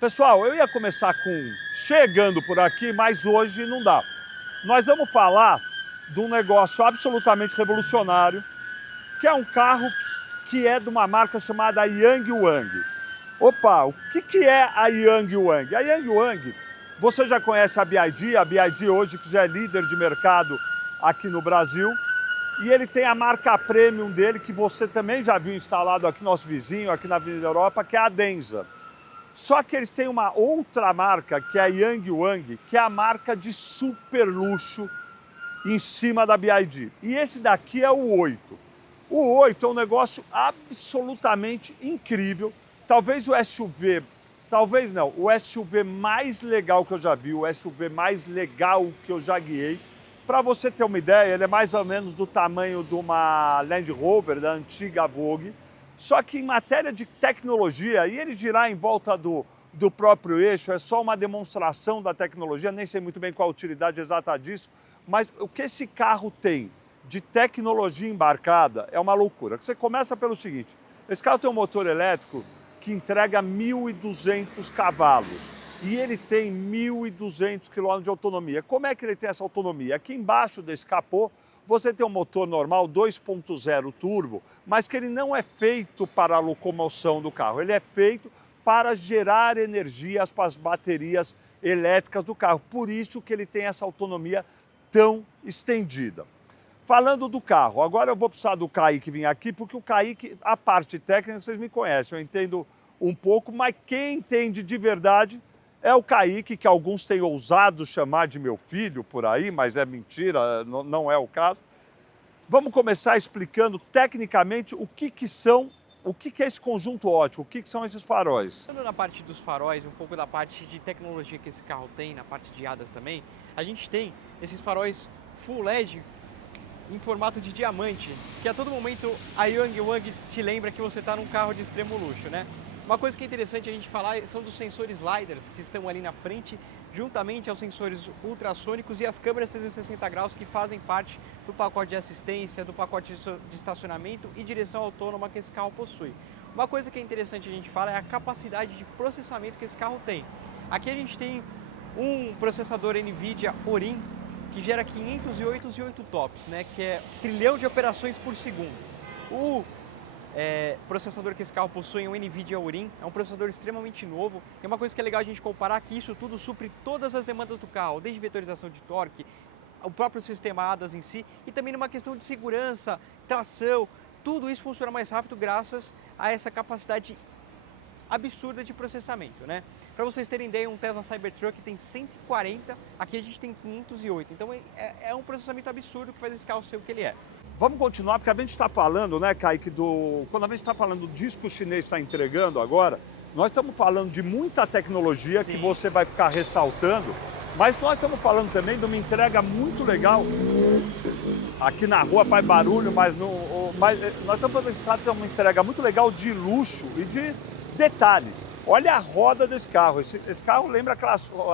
Pessoal, eu ia começar com chegando por aqui, mas hoje não dá. Nós vamos falar de um negócio absolutamente revolucionário, que é um carro que é de uma marca chamada Yangwang. Opa, o que é a Yangwang? A Yangwang, você já conhece a BYD hoje que já é líder de mercado aqui no Brasil, e ele tem a marca premium dele, que você também já viu instalado aqui, nosso vizinho, aqui na Avenida Europa, que é a Denza. Só que eles têm uma outra marca, que é a Yangwang, que é a marca de super luxo em cima da BYD. E esse daqui é o 8. O 8 é um negócio absolutamente incrível. Talvez o SUV, talvez não, o SUV mais legal que eu já vi, o SUV mais legal que eu já guiei. Para você ter uma ideia, ele é mais ou menos do tamanho de uma Land Rover, da antiga Vogue. Só que em matéria de tecnologia, e ele girar em volta do próprio eixo, é só uma demonstração da tecnologia, nem sei muito bem qual a utilidade exata disso, mas o que esse carro tem de tecnologia embarcada é uma loucura. Você começa pelo seguinte, esse carro tem um motor elétrico que entrega 1.200 cavalos e ele tem 1.200 km de autonomia. Como é que ele tem essa autonomia? Aqui embaixo desse capô, você tem um motor normal 2.0 turbo, mas que ele não é feito para a locomoção do carro, ele é feito para gerar energia para as baterias elétricas do carro. Por isso que ele tem essa autonomia tão estendida. Falando do carro, agora eu vou precisar do Kaique vir aqui, porque o Kaique, a parte técnica, vocês me conhecem, eu entendo um pouco, mas quem entende de verdade é o Kaique, que alguns têm ousado chamar de meu filho por aí, mas é mentira, não é o caso. Vamos começar explicando tecnicamente o que é esse conjunto ótico, o que são esses faróis. Falando na parte dos faróis, um pouco da parte de tecnologia que esse carro tem, na parte de hadas também, a gente tem esses faróis Full LED em formato de diamante, que a todo momento a Yangwang te lembra que você está num carro de extremo luxo, né? Uma coisa que é interessante a gente falar são dos sensores LiDARs que estão ali na frente, juntamente aos sensores ultrassônicos e as câmeras 360 graus que fazem parte do pacote de assistência, do pacote de estacionamento e direção autônoma que esse carro possui. Uma coisa que é interessante a gente falar é a capacidade de processamento que esse carro tem. Aqui a gente tem um processador NVIDIA Orin que gera 508 TOPS, né, que é trilhão de operações por segundo. O processador que esse carro possui é um NVIDIA Orin, é um processador extremamente novo. E uma coisa que é legal a gente comparar que isso tudo supre todas as demandas do carro, desde vetorização de torque, o próprio sistema ADAS em si, e também numa questão de segurança, tração, tudo isso funciona mais rápido graças a essa capacidade absurda de processamento, né? Para vocês terem ideia, um Tesla Cybertruck tem 140, aqui a gente tem 508, então é um processamento absurdo que faz esse carro ser o que ele é. Vamos continuar, porque a gente está falando, né, Kaique, quando a gente está falando do disco chinês está entregando agora, nós estamos falando de muita tecnologia. Sim. Que você vai ficar ressaltando, mas nós estamos falando também de uma entrega muito legal. Aqui na rua faz barulho, mas nós estamos falando de uma entrega muito legal de luxo e de detalhe. Olha a roda desse carro. Esse carro lembra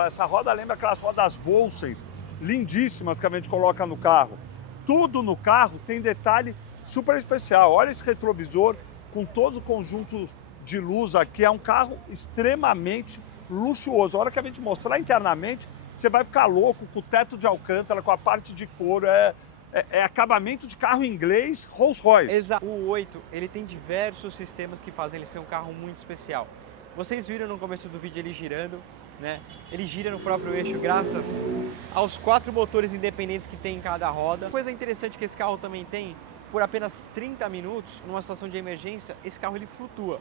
essa roda lembra aquelas rodas Volkswagen lindíssimas que a gente coloca no carro. Tudo no carro tem detalhe super especial. Olha esse retrovisor com todo o conjunto de luz aqui. É um carro extremamente luxuoso. A hora que a gente mostrar internamente, você vai ficar louco com o teto de alcântara, com a parte de couro. É acabamento de carro inglês Rolls Royce. Exato. O 8, ele tem diversos sistemas que fazem ele ser um carro muito especial. Vocês viram no começo do vídeo ele girando, né? Ele gira no próprio eixo graças aos 4 motores independentes que tem em cada roda. Coisa interessante que esse carro também tem, por apenas 30 minutos, numa situação de emergência, esse carro ele flutua.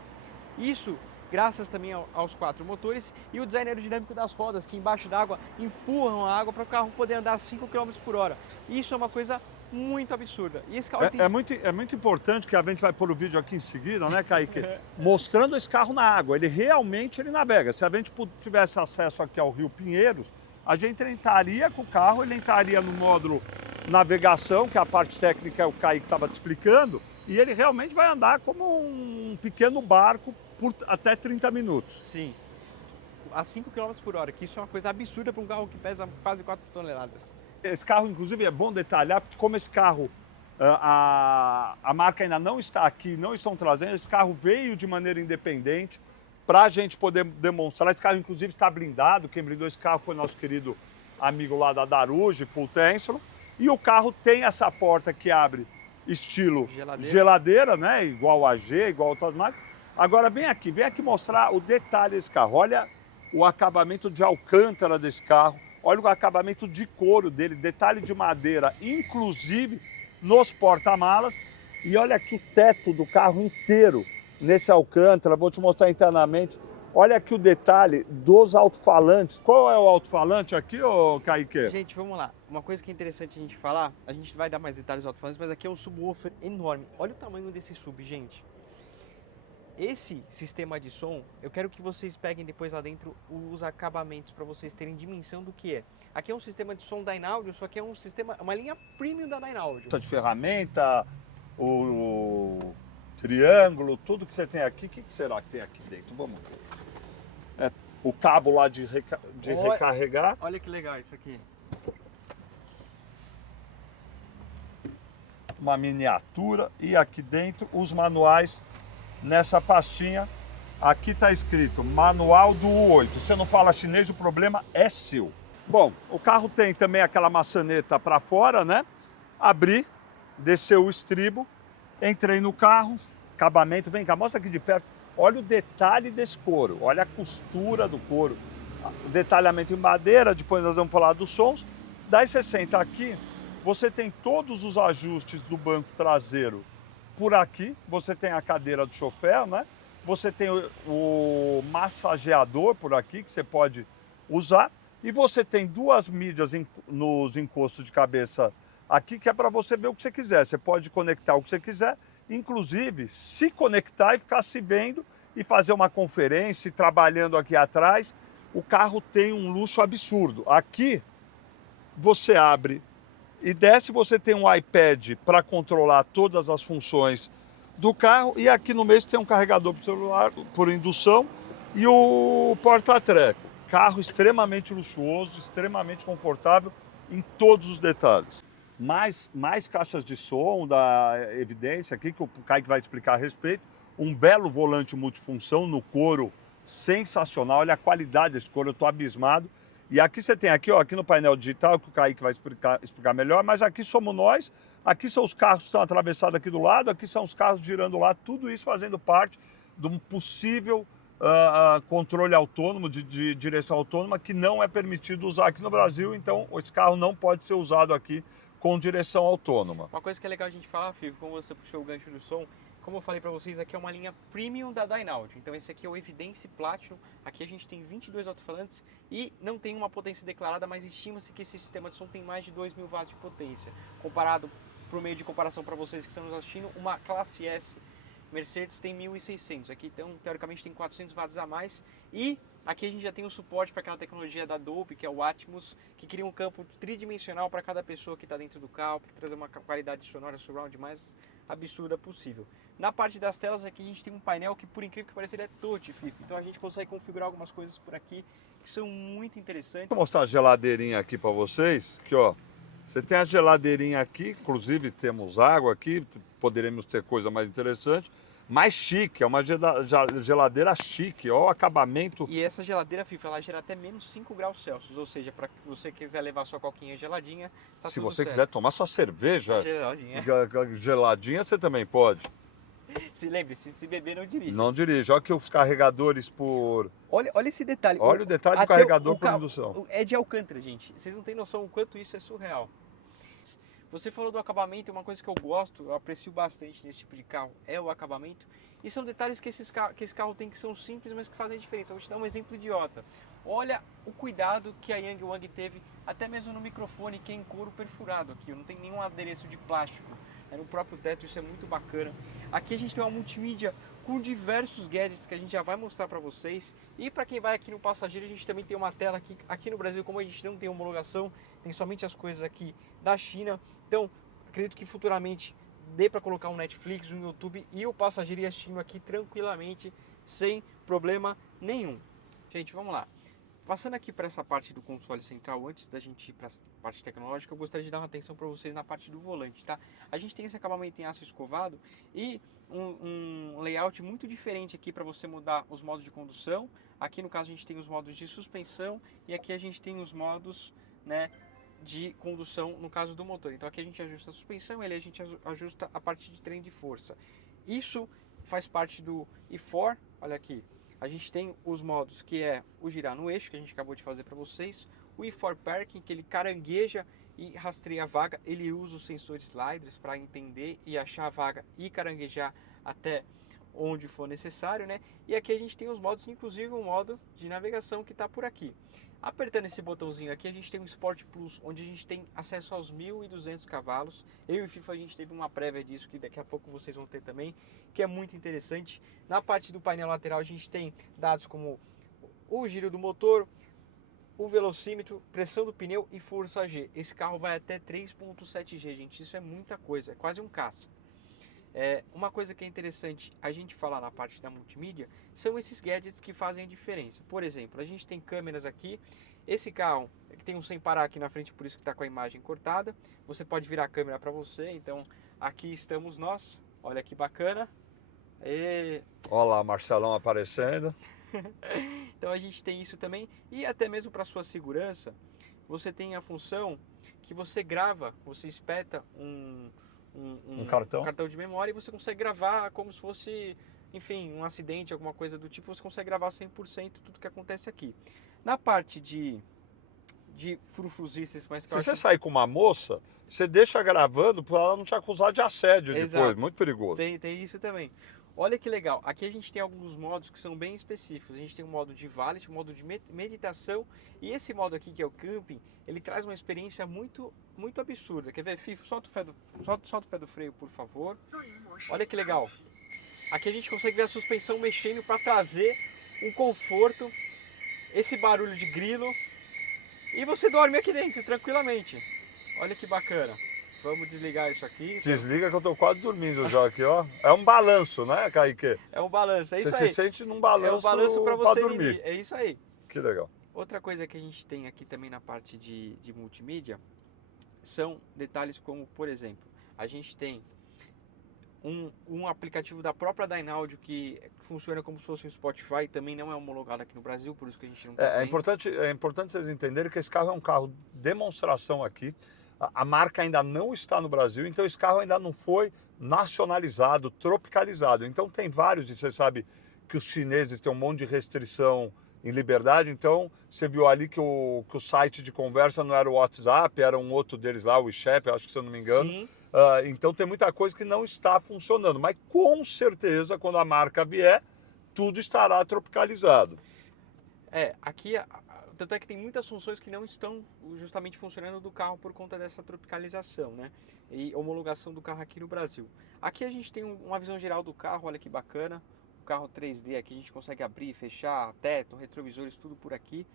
Isso graças também aos 4 motores e o design aerodinâmico das rodas, que embaixo d'água empurram a água para o carro poder andar a 5 km por hora. Isso é uma coisa muito absurda. E esse carro é muito importante, que a gente vai pôr o vídeo aqui em seguida, né, Kaique? Mostrando esse carro na água. Ele realmente navega. Se a gente tivesse acesso aqui ao Rio Pinheiros, a gente entraria com o carro, ele entraria no módulo navegação, que é a parte técnica que o Kaique estava te explicando, e ele realmente vai andar como um pequeno barco por até 30 minutos. Sim, a 5 km por hora, que isso é uma coisa absurda para um carro que pesa quase 4 toneladas. Esse carro, inclusive, é bom detalhar, porque como esse carro, a marca ainda não está aqui, não estão trazendo, esse carro veio de maneira independente, para a gente poder demonstrar. Esse carro, inclusive, está blindado. Quem blindou esse carro foi nosso querido amigo lá da Daruge, Full Tension. E o carro tem essa porta que abre estilo geladeira, né? Igual a G, igual outras marcas. Agora vem aqui mostrar o detalhe desse carro. Olha o acabamento de alcântara desse carro. Olha o acabamento de couro dele, detalhe de madeira, inclusive nos porta-malas. E olha aqui o teto do carro inteiro nesse alcântara. Vou te mostrar internamente. Olha aqui o detalhe dos alto-falantes. Qual é o alto-falante aqui, ô Kaique? Gente, vamos lá. Uma coisa que é interessante a gente falar, a gente vai dar mais detalhes dos alto-falantes, mas aqui é um subwoofer enorme. Olha o tamanho desse sub, gente. Esse sistema de som, eu quero que vocês peguem depois lá dentro os acabamentos para vocês terem dimensão do que é. Aqui é um sistema de som Dynaudio, só que é uma linha premium da Dynaudio. De ferramenta, o triângulo, tudo que você tem aqui, o que será que tem aqui dentro? Vamos ver. O cabo lá de recarregar. Olha que legal isso aqui. Uma miniatura e aqui dentro os manuais nessa pastinha. Aqui está escrito Manual do U8. Você não fala chinês, o problema é seu. Bom, o carro tem também aquela maçaneta para fora, né? Abri, desceu o estribo, entrei no carro, acabamento, vem cá, mostra aqui de perto. Olha o detalhe desse couro, olha a costura do couro, o detalhamento em madeira, depois nós vamos falar dos sons. Daí você senta aqui, você tem todos os ajustes do banco traseiro por aqui, você tem a cadeira do chofer, né? Você tem o massageador por aqui, que você pode usar, e você tem duas mídias nos encostos de cabeça aqui, que é para você ver o que você quiser. Você pode conectar o que você quiser, inclusive se conectar e ficar se vendo e fazer uma conferência, trabalhando aqui atrás. O carro tem um luxo absurdo. Aqui você abre e desce, você tem um iPad para controlar todas as funções do carro, e aqui no meio tem um carregador para o celular por indução e o porta-treco. Carro extremamente luxuoso, extremamente confortável em todos os detalhes. Mais caixas de som da Evidência aqui, que o Kaique vai explicar a respeito. Um belo volante multifunção no couro, sensacional. Olha a qualidade desse couro, eu estou abismado. E aqui você tem aqui, ó, aqui no painel digital, que o Kaique vai explicar melhor, mas aqui somos nós, aqui são os carros que estão atravessados aqui do lado, aqui são os carros girando lá, tudo isso fazendo parte de um possível controle autônomo, de direção autônoma, que não é permitido usar aqui no Brasil. Então esse carro não pode ser usado aqui com direção autônoma. Uma coisa que é legal a gente falar, Fico, como você puxou o gancho do som, como eu falei para vocês, aqui é uma linha premium da Dynaudio. Então esse aqui é o Evidence Platinum. Aqui a gente tem 22 alto-falantes e não tem uma potência declarada, mas estima-se que esse sistema de som tem mais de 2.000 watts de potência. Comparado, por meio de comparação para vocês que estão nos assistindo, uma classe S Mercedes tem 1.600. Aqui então, teoricamente tem 400 watts a mais. E aqui a gente já tem o suporte para aquela tecnologia da Dolby, que é o Atmos, que cria um campo tridimensional para cada pessoa que está dentro do carro, para trazer uma qualidade sonora surround mais absurda possível. Na parte das telas aqui a gente tem um painel que, por incrível que pareça, ele é touch, Fico. Então a gente consegue configurar algumas coisas por aqui que são muito interessantes. Vou mostrar a geladeirinha aqui para vocês, que ó, você tem a geladeirinha aqui, inclusive temos água aqui, poderemos ter coisa mais interessante, mais chique, é uma geladeira chique, ó o acabamento. E essa geladeira, FIFA, ela gera até menos 5 graus Celsius, ou seja, para que você quiser levar sua coquinha geladinha, tá se tudo você certo. quiser tomar sua cerveja geladinha, você também pode. Se lembre-se, se beber não dirige. Não dirige, olha aqui os carregadores por... Olha esse detalhe. Olha o detalhe do carregador por indução. É de Alcântara, gente. Vocês não têm noção o quanto isso é surreal. Você falou do acabamento, uma coisa que eu gosto, eu aprecio bastante nesse tipo de carro, é o acabamento. E são detalhes que esse carro tem que são simples, mas que fazem diferença. Eu vou te dar um exemplo idiota. Olha o cuidado que a Yang Wang teve, até mesmo no microfone, que é em couro perfurado aqui. Não tem nenhum adereço de plástico. É no próprio teto, isso é muito bacana. Aqui a gente tem uma multimídia com diversos gadgets que a gente já vai mostrar para vocês. E para quem vai aqui no passageiro, a gente também tem uma tela aqui no Brasil, como a gente não tem homologação, tem somente as coisas aqui da China. Então, acredito que futuramente dê para colocar um Netflix, um YouTube e o passageiro ir assistindo aqui tranquilamente, sem problema nenhum. Gente, vamos lá. Passando aqui para essa parte do console central, antes da gente ir para a parte tecnológica, eu gostaria de dar uma atenção para vocês na parte do volante, tá? A gente tem esse acabamento em aço escovado e um layout muito diferente aqui para você mudar os modos de condução. Aqui no caso a gente tem os modos de suspensão e aqui a gente tem os modos, né, de condução no caso do motor. Então aqui a gente ajusta a suspensão, ali a gente ajusta a parte de trem de força. Isso faz parte do e4, olha aqui. A gente tem os modos que é o girar no eixo, que a gente acabou de fazer para vocês. O e4 Parking, que ele carangueja e rastreia a vaga. Ele usa os sensores sliders para entender e achar a vaga e caranguejar até onde for necessário, né? E aqui a gente tem os modos, inclusive o modo de navegação que está por aqui. Apertando esse botãozinho aqui, a gente tem o Sport Plus, onde a gente tem acesso aos 1.200 cavalos. Eu e o FIFA a gente teve uma prévia disso, que daqui a pouco vocês vão ter também, que é muito interessante. Na parte do painel lateral a gente tem dados como o giro do motor, o velocímetro, pressão do pneu e força G. Esse carro vai até 3.7 G, gente, isso é muita coisa, é quase um caça. Uma coisa que é interessante a gente falar na parte da multimídia são esses gadgets que fazem a diferença. Por exemplo, a gente tem câmeras aqui. Esse carro tem um sem parar aqui na frente, por isso que está com a imagem cortada. Você pode virar a câmera para você. Então aqui estamos nós. Olha que bacana. Olha lá, Marcelão aparecendo. Então a gente tem isso também. E até mesmo para sua segurança, você tem a função que você grava, você espeta um cartão de memória e você consegue gravar como se fosse, enfim, um acidente, alguma coisa do tipo, você consegue gravar 100% tudo que acontece aqui. Na parte de frufruzices, mas que se você sair com uma moça, você deixa gravando para ela não te acusar de assédio. Exato. Depois, muito perigoso. Tem isso também. Olha que legal, aqui a gente tem alguns modos que são bem específicos. A gente tem o modo de valet, o modo de meditação e esse modo aqui que é o camping, ele traz uma experiência muito absurda. Quer ver, Fifo? Solta o pé do freio, por favor. Olha que legal. Aqui a gente consegue ver a suspensão mexendo para trazer um conforto, esse barulho de grilo e você dorme aqui dentro tranquilamente. Olha que bacana. Vamos desligar isso aqui. Desliga que eu tô quase dormindo já aqui, ó. É um balanço, né, Kaique? É um balanço, é isso aí. Você se sente num balanço, é um balanço para você dormir. É isso aí. Que legal. Outra coisa que a gente tem aqui também na parte de multimídia são detalhes como, por exemplo, a gente tem um aplicativo da própria Dynaudio que funciona como se fosse um Spotify, também não é homologado aqui no Brasil, por isso que a gente não tem. É importante vocês entenderem que esse carro é um carro demonstração aqui. A marca ainda não está no Brasil, então esse carro ainda não foi nacionalizado, tropicalizado. Então tem vários, e você sabe que os chineses têm um monte de restrição em liberdade, então você viu ali que o site de conversa não era o WhatsApp, era um outro deles lá, o WeChat, acho que se eu não me engano. Sim. Então tem muita coisa que não está funcionando, mas com certeza quando a marca vier, tudo estará tropicalizado. Aqui tanto é que tem muitas funções que não estão justamente funcionando do carro por conta dessa tropicalização, né? E homologação do carro aqui no Brasil. Aqui a gente tem uma visão geral do carro, olha que bacana. O carro 3D aqui a gente consegue abrir, fechar, teto, retrovisores, tudo por aqui.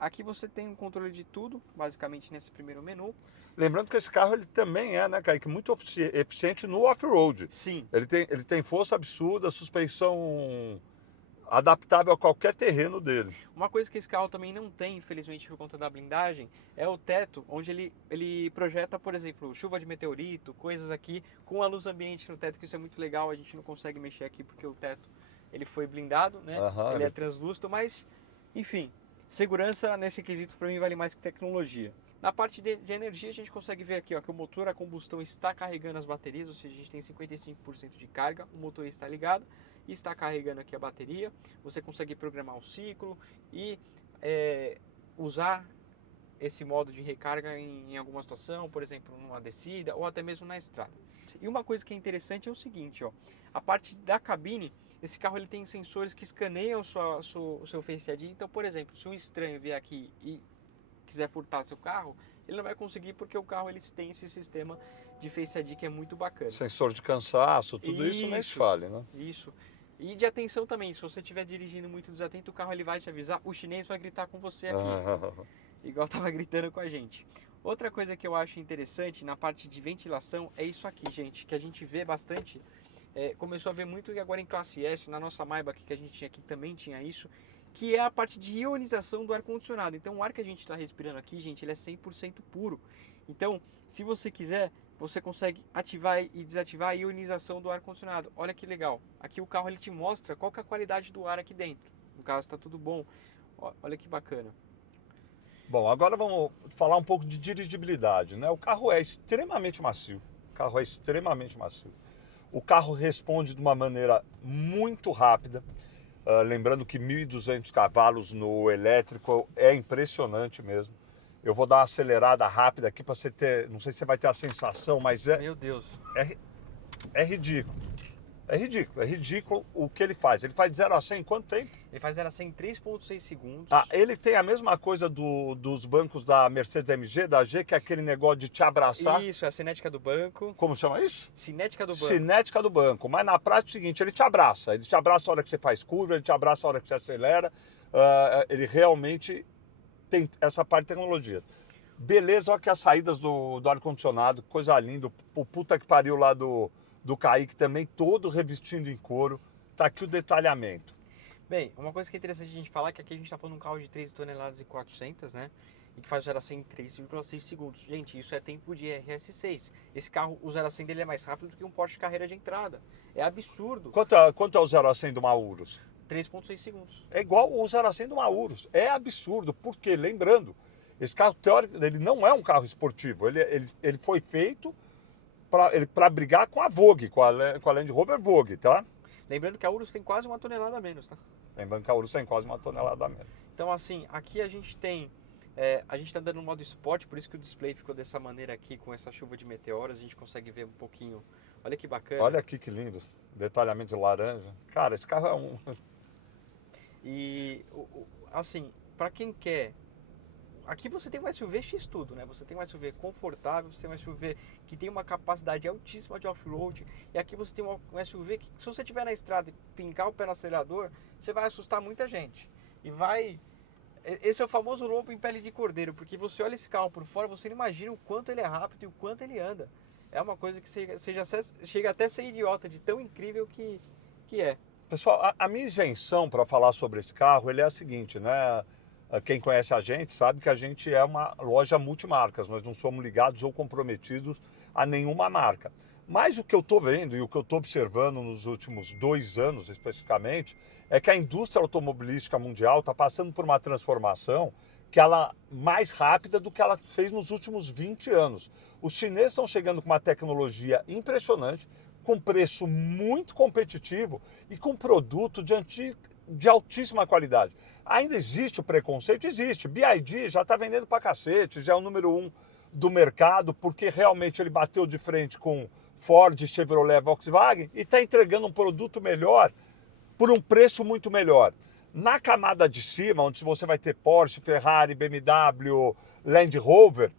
Aqui você tem um controle de tudo, basicamente nesse primeiro menu. Lembrando que esse carro ele também é, né, Kaique, muito eficiente no off-road. Sim. Ele tem força absurda, suspensão adaptável a qualquer terreno dele. Uma coisa que esse carro também não tem, infelizmente por conta da blindagem, é o teto, onde ele projeta, por exemplo, chuva de meteorito, coisas aqui com a luz ambiente no teto, que isso é muito legal. A gente não consegue mexer aqui porque o teto ele foi blindado, né? Ele é translúcido, mas enfim, segurança nesse quesito para mim vale mais que tecnologia. Na parte de energia a gente consegue ver aqui, ó, que o motor a combustão está carregando as baterias, ou seja, a gente tem 55% de carga, o motor está ligado e está carregando aqui a bateria. Você consegue programar o ciclo e usar esse modo de recarga em alguma situação, por exemplo, numa descida ou até mesmo na estrada. E uma coisa que é interessante é o seguinte, ó, a parte da cabine, esse carro ele tem sensores que escaneiam o seu Face ID. Então, por exemplo, se um estranho vier aqui e quiser furtar seu carro, ele não vai conseguir porque o carro ele tem esse sistema de Face ID que é muito bacana. Sensor de cansaço, tudo isso nem se fale, né? Isso. E de atenção também, se você estiver dirigindo muito desatento, o carro ele vai te avisar, o chinês vai gritar com você aqui, igual estava gritando com a gente. Outra coisa que eu acho interessante na parte de ventilação é isso aqui, gente, que a gente vê bastante, começou a ver muito e agora em classe S, na nossa Maybach que a gente tinha aqui também tinha isso, que é a parte de ionização do ar-condicionado. Então o ar que a gente está respirando aqui, gente, ele é 100% puro. Então, se você quiser, você consegue ativar e desativar a ionização do ar-condicionado. Olha que legal. Aqui o carro ele te mostra qual que é a qualidade do ar aqui dentro. No caso, está tudo bom. Olha que bacana. Bom, agora vamos falar um pouco de dirigibilidade, né? O carro é extremamente macio. O carro é extremamente macio. O carro responde de uma maneira muito rápida. Lembrando que 1.200 cavalos no elétrico é impressionante mesmo. Eu vou dar uma acelerada rápida aqui para você ter, não sei se você vai ter a sensação, mas Meu Deus. é ridículo. É ridículo o que ele faz. Ele faz de 0 a 100 em quanto tempo? Ele faz 0 a 100 em 3,6 segundos. Ele tem a mesma coisa dos bancos da Mercedes AMG, da G, que é aquele negócio de te abraçar. Isso, é a cinética do banco. Como chama isso? Cinética do banco. Cinética do banco. Mas na prática é o seguinte, ele te abraça. Ele te abraça a hora que você faz curva, ele te abraça a hora que você acelera. Ele realmente tem essa parte de tecnologia. Beleza, olha que as saídas do ar-condicionado, coisa linda. O puta que pariu lá do Kaique também, todo revestindo em couro. Tá aqui o detalhamento. Bem, uma coisa que é interessante a gente falar é que aqui a gente está falando de um carro de 3 toneladas e 400, né? E que faz 0 a 100 em 3,6 segundos. Gente, isso é tempo de RS6. Esse carro, o 0 a 100 dele é mais rápido do que um Porsche Carrera de entrada. É absurdo. Quanto é o 0 a 100 do Maurus? 3,6 segundos. É igual o 0 a 100 do Maurus. É absurdo, porque, lembrando, esse carro, teórico, ele não é um carro esportivo. Ele foi feito para brigar com a Vogue, com a Land Rover Vogue, tá? Lembrando que a Urus tem quase 1 tonelada a menos, tá? Lembrando que a Urus tem quase 1 tonelada a menos. Então, assim, aqui a gente tem... a gente está andando no modo esporte, por isso que o display ficou dessa maneira aqui, com essa chuva de meteoros. A gente consegue ver um pouquinho... Olha que bacana. Olha aqui que lindo. Detalhamento de laranja. Cara, esse carro é um... E, assim, para quem quer... Aqui você tem um SUV X tudo, né? Você tem um SUV confortável, você tem um SUV que tem uma capacidade altíssima de off-road. E aqui você tem um SUV que, se você estiver na estrada e pincar o pé no acelerador, você vai assustar muita gente. E vai... Esse é o famoso lobo em pele de cordeiro, porque você olha esse carro por fora, você não imagina o quanto ele é rápido e o quanto ele anda. É uma coisa que chega até a ser idiota, de tão incrível que é. Pessoal, a minha isenção para falar sobre esse carro, ele é a seguinte, né? Quem conhece a gente sabe que a gente é uma loja multimarcas, nós não somos ligados ou comprometidos a nenhuma marca. Mas o que eu estou vendo e o que eu estou observando nos últimos 2 anos especificamente, é que a indústria automobilística mundial está passando por uma transformação que ela mais rápida do que ela fez nos últimos 20 anos. Os chineses estão chegando com uma tecnologia impressionante, com preço muito competitivo e com produto de altíssima qualidade. Ainda existe o preconceito? Existe. BYD já está vendendo pra cacete, já é o número 1 do mercado, porque realmente ele bateu de frente com Ford, Chevrolet, Volkswagen e está entregando um produto melhor por um preço muito melhor. Na camada de cima, onde você vai ter Porsche, Ferrari, BMW, Land Rover,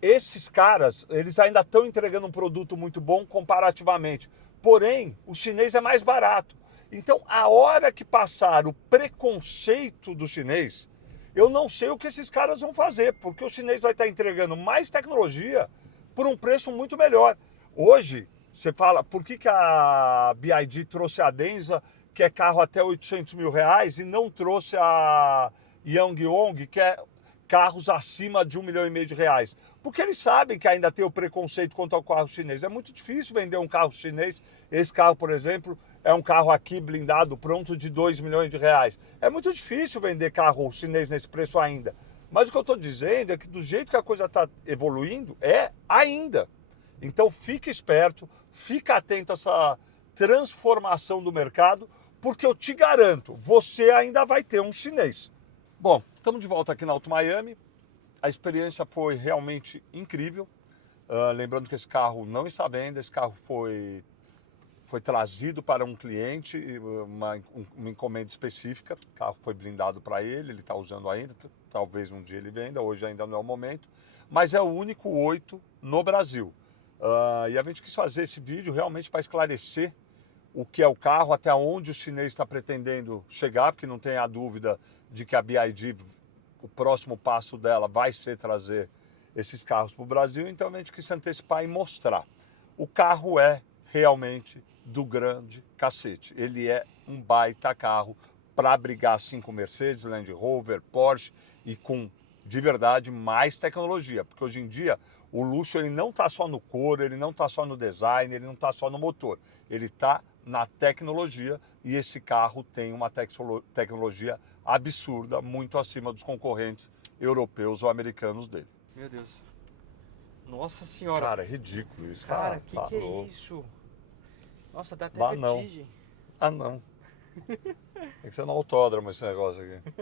esses caras, eles ainda estão entregando um produto muito bom comparativamente. Porém, o chinês é mais barato. Então, a hora que passar o preconceito do chinês, eu não sei o que esses caras vão fazer, porque o chinês vai estar entregando mais tecnologia por um preço muito melhor. Hoje, você fala, por que a BYD trouxe a Denza, que é carro até 800 mil reais, e não trouxe a Yangyong, que é carros acima de 1,5 milhão de reais? Porque eles sabem que ainda tem o preconceito contra o carro chinês. É muito difícil vender um carro chinês. Esse carro, por exemplo, é um carro aqui blindado, pronto, de 2 milhões de reais. É muito difícil vender carro chinês nesse preço ainda. Mas o que eu estou dizendo é que do jeito que a coisa está evoluindo, é ainda. Então fique esperto, fique atento a essa transformação do mercado, porque eu te garanto, você ainda vai ter um chinês. Bom, estamos de volta aqui na Auto Miami. A experiência foi realmente incrível. Lembrando que esse carro não está à venda, esse carro foi trazido para um cliente, uma encomenda específica. O carro foi blindado para ele está usando ainda, talvez um dia ele venda, hoje ainda não é o momento. Mas é o único 8 no Brasil. E a gente quis fazer esse vídeo realmente para esclarecer o que é o carro, até onde o chinês está pretendendo chegar, porque não tem a dúvida de que a BYD, o próximo passo dela vai ser trazer esses carros para o Brasil, então a gente quis se antecipar e mostrar. O carro é realmente do grande cacete, ele é um baita carro para brigar assim com Mercedes, Land Rover, Porsche e com, de verdade, mais tecnologia. Porque hoje em dia o luxo ele não está só no couro, ele não está só no design, ele não está só no motor. Ele está na tecnologia e esse carro tem uma tecnologia absurda, muito acima dos concorrentes europeus ou americanos dele. Meu Deus. Nossa senhora. Cara, é ridículo isso. Cara, tá que é louco. isso? Nossa, dá até Dá não. vertigem. Ah, não. Tem que ser no autódromo esse negócio aqui.